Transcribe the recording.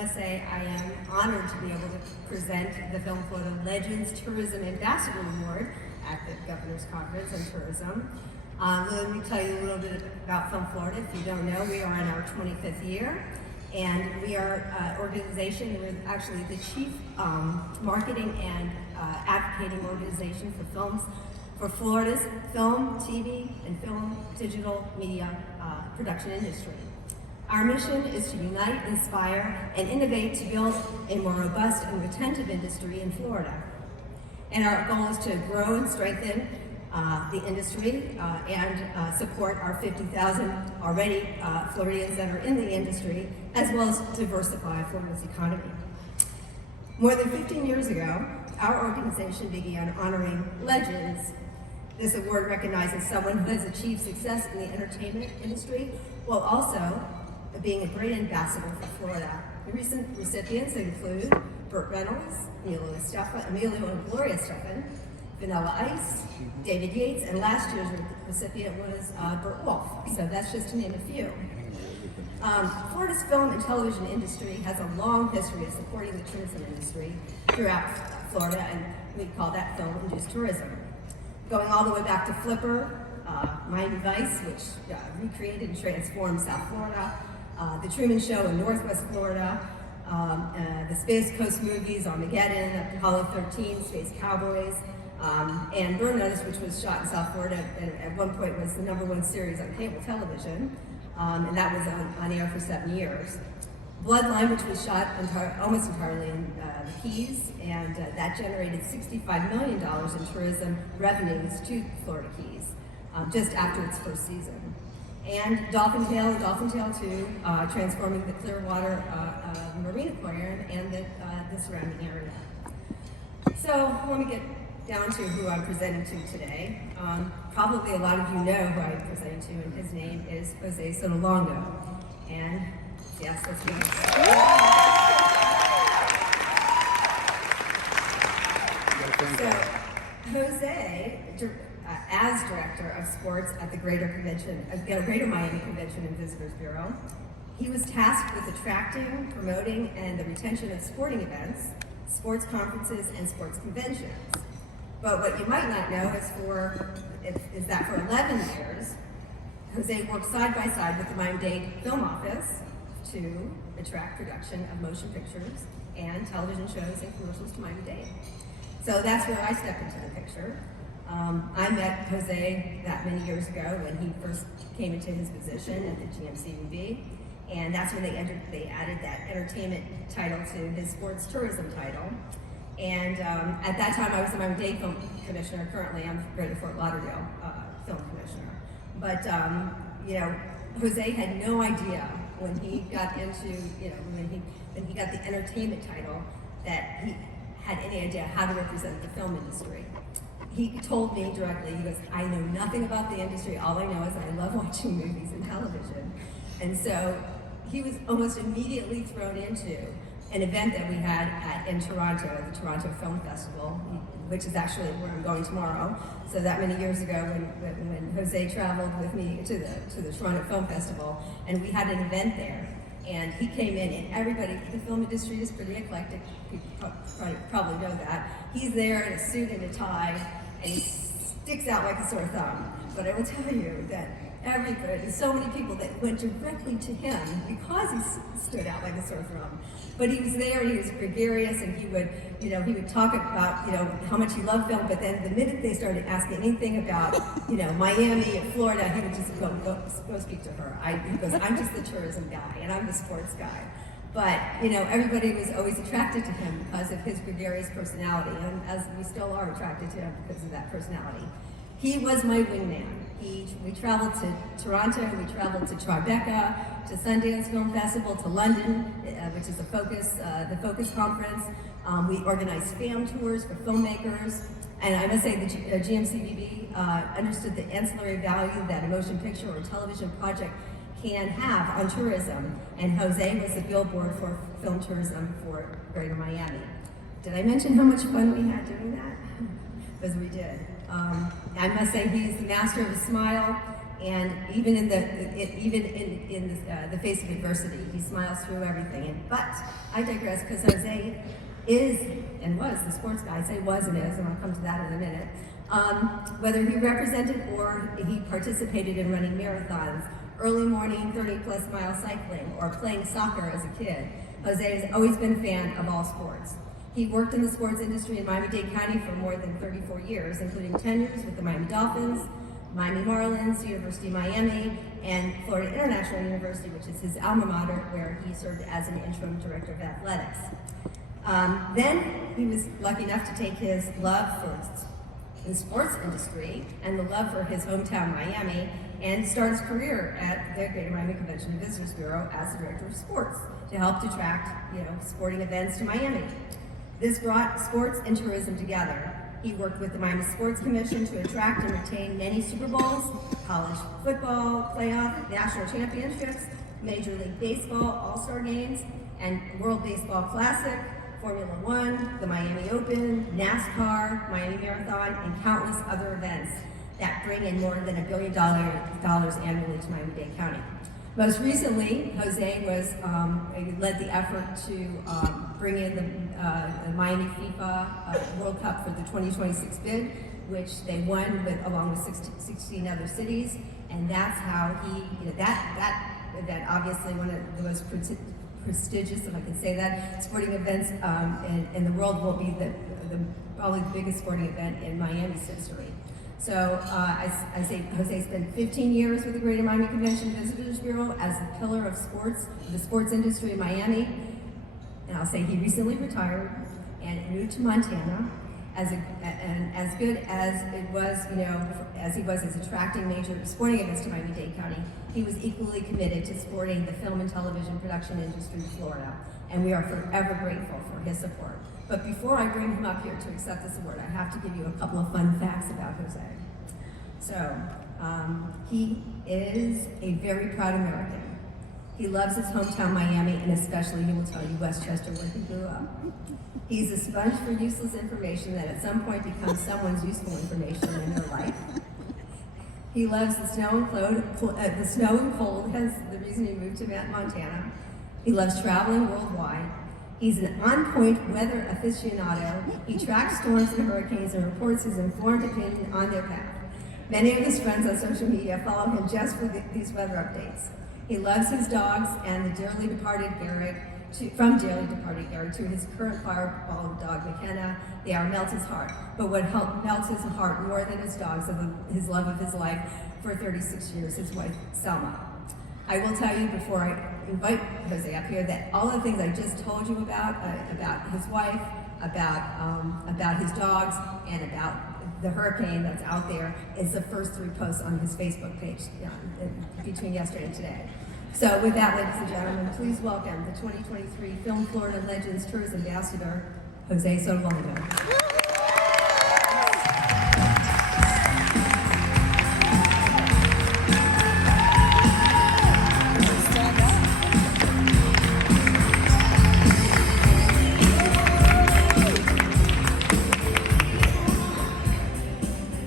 must say I am honored to be able to present the Film Florida Legends Tourism Ambassador Award at the Governor's Conference on Tourism. Let me tell you a little bit about Film Florida. If you don't know, we are in our 25th year, and we are an organization, we're actually the chief marketing and advocating organization for films, for Florida's film, TV, and film digital media production industry. Our mission is to unite, inspire, and innovate to build a more robust and retentive industry in Florida. And our goal is to grow and strengthen the industry and support our 50,000 already Floridians that are in the industry, as well as diversify Florida's economy. More than 15 years ago, our organization began honoring legends. This award recognizes someone who has achieved success in the entertainment industry while also being a great ambassador for Florida. The recent recipients include Burt Reynolds, Emilio and Gloria Estefan, Vanilla Ice, David Yates, and last year's recipient was Burt Wolf. So that's just to name a few. Florida's film and television industry has a long history of supporting the tourism industry throughout Florida, and we call that film-induced tourism. Going all the way back to Flipper, Miami Vice, which recreated and transformed South Florida, The Truman Show in Northwest Florida, the Space Coast movies, Armageddon, Apollo 13, Space Cowboys, and Burn Notice, which was shot in South Florida, and at one point was the #1 series on cable television, and that was on air for 7 years. Bloodline, which was shot almost entirely in the Keys, and that generated $65 million in tourism revenues to Florida Keys just after its first season. And Dolphin Tale and Dolphin Tale 2, transforming the Clearwater Marine Aquarium and the surrounding area. So let me get down to who I'm presenting to today. Probably a lot of you know who I'm presenting to, and his name is Jose Sotolongo. And yes, that's me. So Jose, as Director of Sports at the Greater Miami Convention and Visitors Bureau, he was tasked with attracting, promoting, and the retention of sporting events, sports conferences, and sports conventions. But what you might not know is that for 11 years, Jose worked side by side with the Miami-Dade Film Office to attract production of motion pictures and television shows and commercials to Miami-Dade. So that's where I stepped into the picture. I met Jose that many years ago when he first came into his position at the GMCVB, and that's when they added that entertainment title to his sports tourism title. And at that time, I was the Miami-Dade Film Commissioner. Currently, I'm Greater Fort Lauderdale Film Commissioner. But Jose had no idea when he got into, when he got the entertainment title, that he had any idea how to represent the film industry. He told me directly, he goes, I know nothing about the industry, all I know is I love watching movies and television. And so he was almost immediately thrown into an event that we had in Toronto, at the Toronto Film Festival, which is actually where I'm going tomorrow. So that many years ago when Jose traveled with me to the Toronto Film Festival, and we had an event there. And he came in, and everybody, the film industry is pretty eclectic, people probably know that. He's there in a suit and a tie, and he sticks out like a sore thumb. But I will tell you that everybody, so many people that went directly to him because he stood out like a sore thumb. But he was there, and he was gregarious, and he would talk about, how much he loved film, but then the minute they started asking anything about, Miami and Florida, he would just go speak to her. He goes, I'm just the tourism guy, and I'm the sports guy. But, everybody was always attracted to him because of his gregarious personality, and as we still are attracted to him because of that personality. He was my wingman. We traveled to Toronto, we traveled to Tribeca, to Sundance Film Festival, to London, which is the Focus Conference. We organized fan tours for filmmakers, and I must say the GMCVB understood the ancillary value that a motion picture or television project can have on tourism, and Jose was the billboard for film tourism for Greater Miami. Did I mention how much fun we had doing that? Because we did. I must say he's the master of a smile, and even in the face of adversity, he smiles through everything. But I digress, because Jose is and was the sports guy. I say was and is, and I'll come to that in a minute. Whether he represented or he participated in running marathons, early morning 30-plus mile cycling, or playing soccer as a kid, Jose has always been a fan of all sports. He worked in the sports industry in Miami-Dade County for more than 34 years, including 10 years with the Miami Dolphins, Miami Marlins, University of Miami, and Florida International University, which is his alma mater, where he served as an interim director of athletics. Then he was lucky enough to take his love for the sports industry and the love for his hometown, Miami, and start his career at the Greater Miami Convention and Visitors Bureau as the director of sports to help attract, sporting events to Miami. This brought sports and tourism together. He worked with the Miami Sports Commission to attract and retain many Super Bowls, college football playoff, national championships, Major League Baseball, All-Star games, and World Baseball Classic, Formula One, the Miami Open, NASCAR, Miami Marathon, and countless other events that bring in more than $1 billion annually to Miami-Dade County. Most recently, Jose led the effort to bring in the Miami FIFA World Cup for the 2026 bid, which they won along with 16 other cities, and that's how that event, obviously one of the most prestigious, if I can say that, sporting events in the world, will be probably the biggest sporting event in Miami's history. So I say Jose spent 15 years with the Greater Miami Convention and Visitors Bureau as the pillar of sports, the sports industry in Miami. And I'll say he recently retired and moved to Montana. And as good as it was, as he was as attracting major sporting events to Miami-Dade County, he was equally committed to supporting the film and television production industry in Florida. And we are forever grateful for his support. But before I bring him up here to accept this award, I have to give you a couple of fun facts about Jose. So, he is a very proud American. He loves his hometown, Miami, and especially, he will tell you, Westchester, where he grew up. He's a sponge for useless information that at some point becomes someone's useful information in their life. He loves the snow and cold, hence the reason he moved to Montana. He loves traveling worldwide. He's an on-point weather aficionado. He tracks storms and hurricanes and reports his informed opinion on their path. Many of his friends on social media follow him just for these weather updates. He loves his dogs and the dearly departed Garrett, from dearly departed Garrett to his current fireball dog, McKenna. They are melt his heart. But what melts his heart more than his dogs is his love of his life for 36 years, his wife, Selma. I will tell you before I invite Jose up here that all the things I just told you about his wife, about his dogs, and about the hurricane that's out there is the first 3 posts on his Facebook page between yesterday and today. So with that, ladies and gentlemen, please welcome the 2023 Film Florida Legends Tourist Ambassador, Jose Sotolongo.